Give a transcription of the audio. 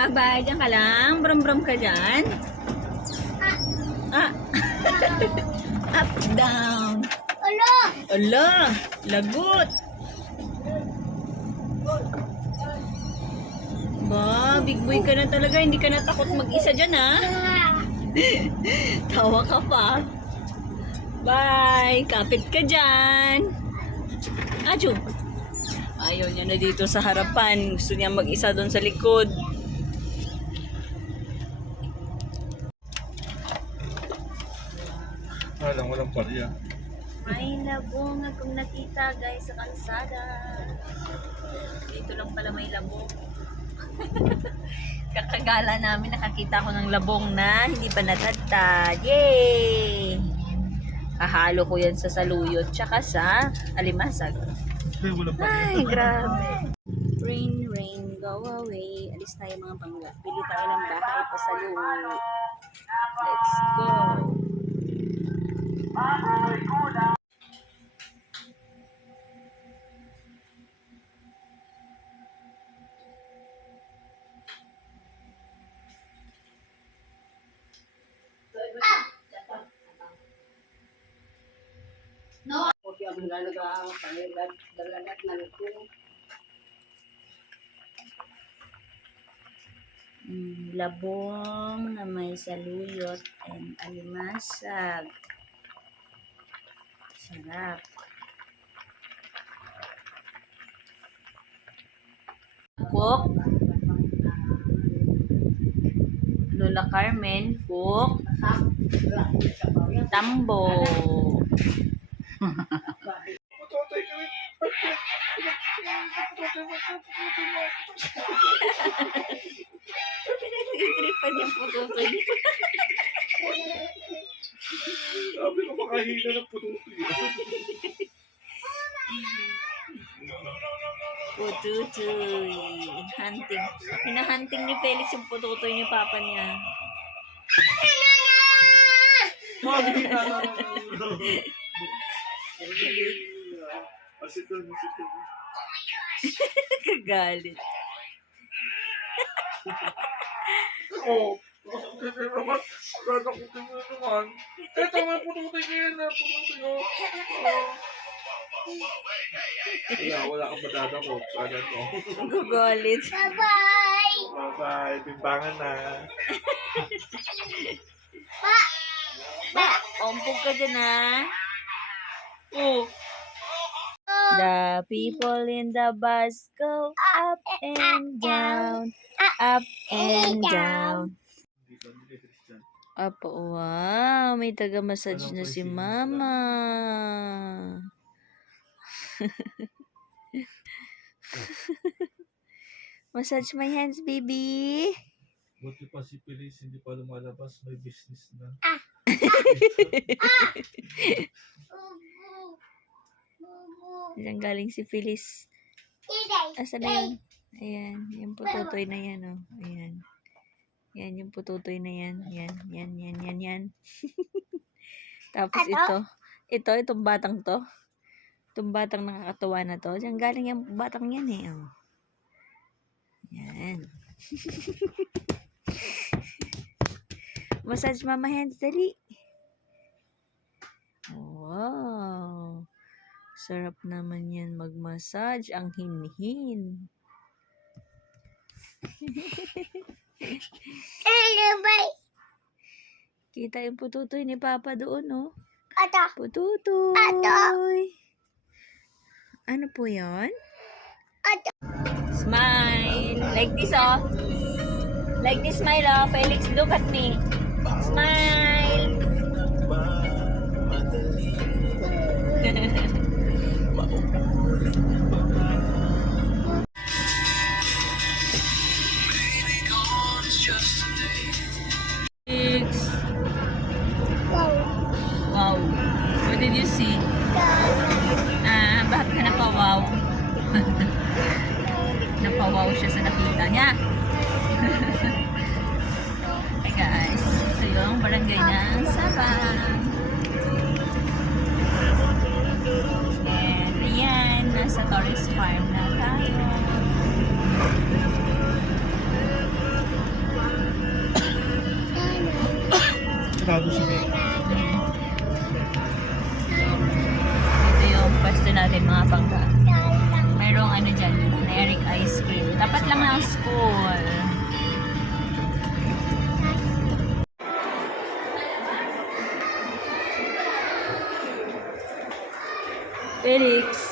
Bye-bye, dyan ka lang. Brum-brum ka dyan. Ah. Up, down. Ala! Ala, lagot. Ba, big boy ka na talaga. Hindi ka na takot mag-isa dyan, ha? Tawa ka pa. Bye. Kapit ka dyan. Acho. Ayaw niya na dito sa harapan. Gusto niya mag-isa doon sa likod. Walang pariya. May labong akong nakita guys sa kalsada. Dito lang pala may labong. Kakagala namin nakakita ko ng labong na hindi pa natadtad. Yay! Ahalo ko yan sa saluyot tsaka sa alimasag. Ay, grabe. Rain, rain, go away. Alis tayo mga bangga. Pili tayo ng bahay pa sa luwi. Let's go. Labong na may saluyot and alimasag. Sarap. Cook. Lola Carmen, cook. Tambo. Pinagtripan yung pututoy. Sabi ko makahina ng pututoy. Pututoy. Hunting. Hinahunting ni Felix yung pututoy ni papa niya. Asiton. Kagalit. Oo. Kasi naman, ganakutin mo naman. Ito may pututoy ko yan. Pututoy ko. Wala kang madadakot. Ano to? Gugulit. Bye-bye! Bye-bye. Timbangan na. Ompog ka dyan, ha? Oh. The people in the bus go up and down. Up and down. Apo, wow. May taga-massage na si mama. Massage my hands, baby. Buti pa si Feliz, hindi pa lumalabas, may business na. Diyan galing si Feliz. Asan na yun? Ayan, yung pututoy na yan, oh. Ayan. Yan, yung pututoy na yan. Yan. Tapos itong batang to. Itong batang nakakatuwa na to. Diyan galing yung batang yan, eh, oh. Yan. Massage mama hands, dali. Wow. Sarap naman yan mag-massage. Ang hinhin. Kita yung pututoy ni Papa doon, oh. Ata. Pututoy. Ano po yon? Ata. Smile. Like this, oh. Like this smile, oh. Felix, look at me. Smile. Felix. Wow. Wow. What did you see? Bakit ka napawaw? Napawaw siya sa nakita niya. Hey guys, ito yung barangay ng Sabang. And ayan, nasa Torres Farm na tayo. Sarado siya. Ito yung pwesto natin mga bangka. Mayroong ano dyan, generic ice cream. Tapat lang ng school. Felix.